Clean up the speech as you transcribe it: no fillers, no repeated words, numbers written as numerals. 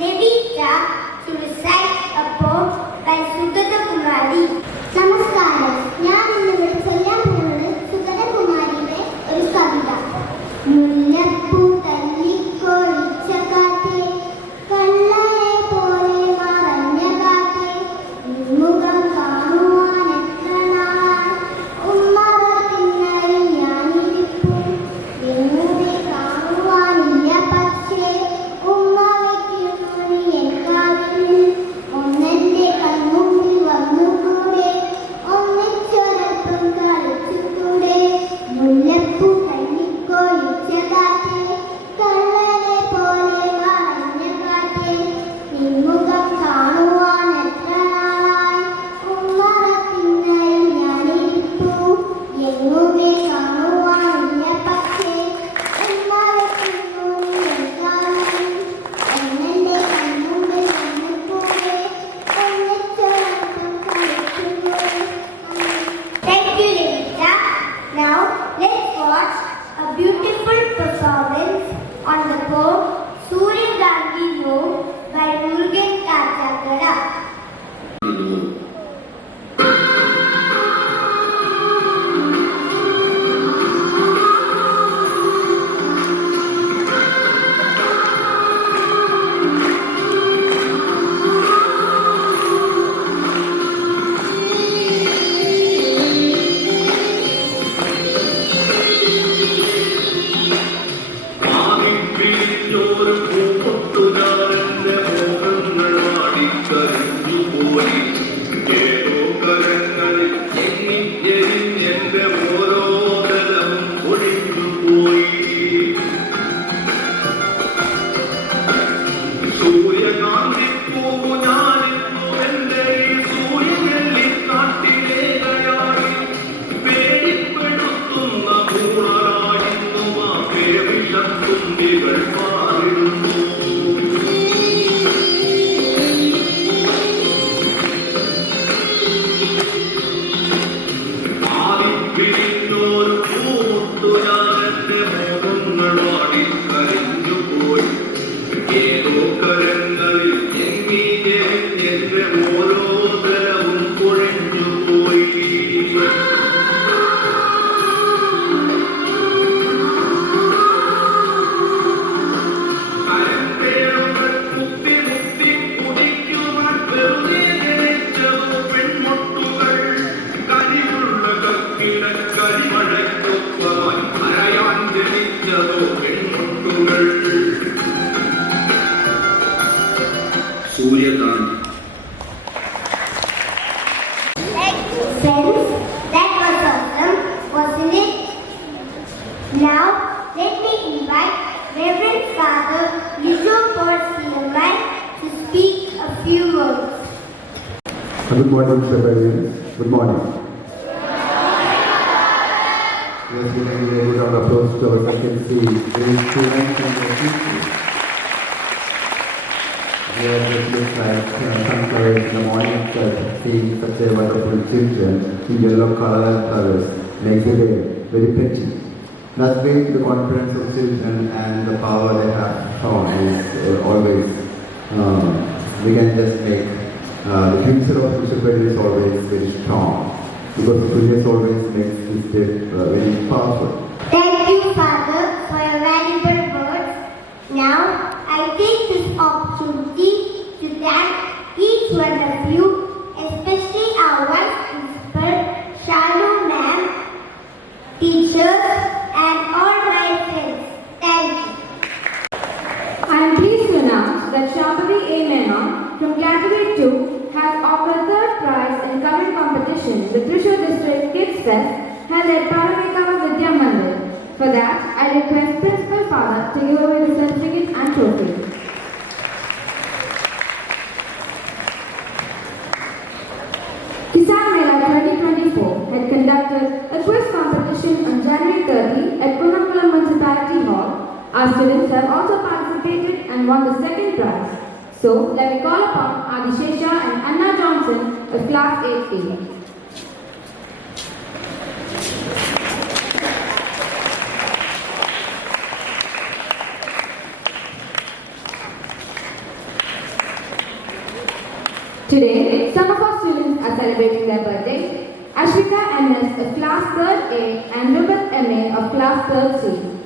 Levita to recite a poem by Sugata Kumari. നമസ്കാരം, ഞാൻ ഇന്നിവിടെ ചൊല്ലാൻ പോകുന്നത് സുഗത കുമാരിയുടെ ഒരു കവിത. മുല്ലപ്പൂ തല്ലിക്കൊഴിച്ച കാറ്റേ, കള്ളനെ പോലെ മറഞ്ഞ കാറ്റേ, മുഖം കാണുവാൻ എത്ര നാൾ ഉമ്മറത്തിന്നരിൽ ഞാനിരിപ്പു, എങ്ങുമേ കാണുവാനില്ല പക്ഷേ ഉമ്മ വയ്ക്കുന്നു എൻ കാതിൽ. ഒന്നെന്റെ കൺമുമ്പിൽ വന്നുകൂടെ, ഒന്നിച്ചൊരൽപ്പം കളിച്ചുകൂടെ. മുല്ലപ്പൂ തല്ലിക്കൊഴിച്ച കാറ്റേ, കള്ളനെ പോലെ മറഞ്ഞ കാറ്റേ, നിൻമുഖം കാണുവാൻ എത്ര നാളായി ഉമ്മറത്തിന്നരിൽ ഞാനിരിപ്പു, എങ്ങുമേ കാണുവാനില്ല പക്ഷേ ഉമ്മ വയ്ക്കുന്നു എൻ കാതിൽ. ഒന്നെന്റെ കൺമുമ്പിൽ വന്നുകൂടെ, ഒന്നിച്ചൊരൽപ്പം കളിച്ചുകൂടെ. Thank you, Levita. Now let's watch a beautiful performance on the poem Surya Gandhi Home by Murugan Kachakara. Friends, that was awesome, wasn't it? Now, let me invite Reverend Father Lijo Porciamai to speak a few words. Good morning, Sabarians. Good morning. Let's give a good round of applause to our second C. There is students and their teachers. Here it looks like some parents in the morning itself seeing such a wonderful children in yellow color and colors makes the day very pretty. That's been the confidence of children and the power they have shown is always, we can just make the future of Pushapet is always very strong because the goodness always makes this day very powerful. Thank you, Father, for your valuable words. Now, I take this opportunity to thank each one of you, especially our Vice Principal, Shalu Ma'am, teachers, and all my friends. Thank you. I am pleased to announce that Shambhavi A. Menon from Category 2 has offered third prize in coloring competition in the Thrissur District Kids Fest held at Paramekava Vidya Mandir. For that, I request Principal Father to give away the certificate and trophy. Kisan Mela 2024 had conducted a quiz competition on January 30 at Kunnamkulam Municipality Hall. Our students have also participated and won the second prize. So, let me call upon Adishesha and Anna Johnson of Class 8A. Today, some of our students are celebrating their birthday. Ashwika MS of Class 3rd A and Rubat MA of Class 3rd C.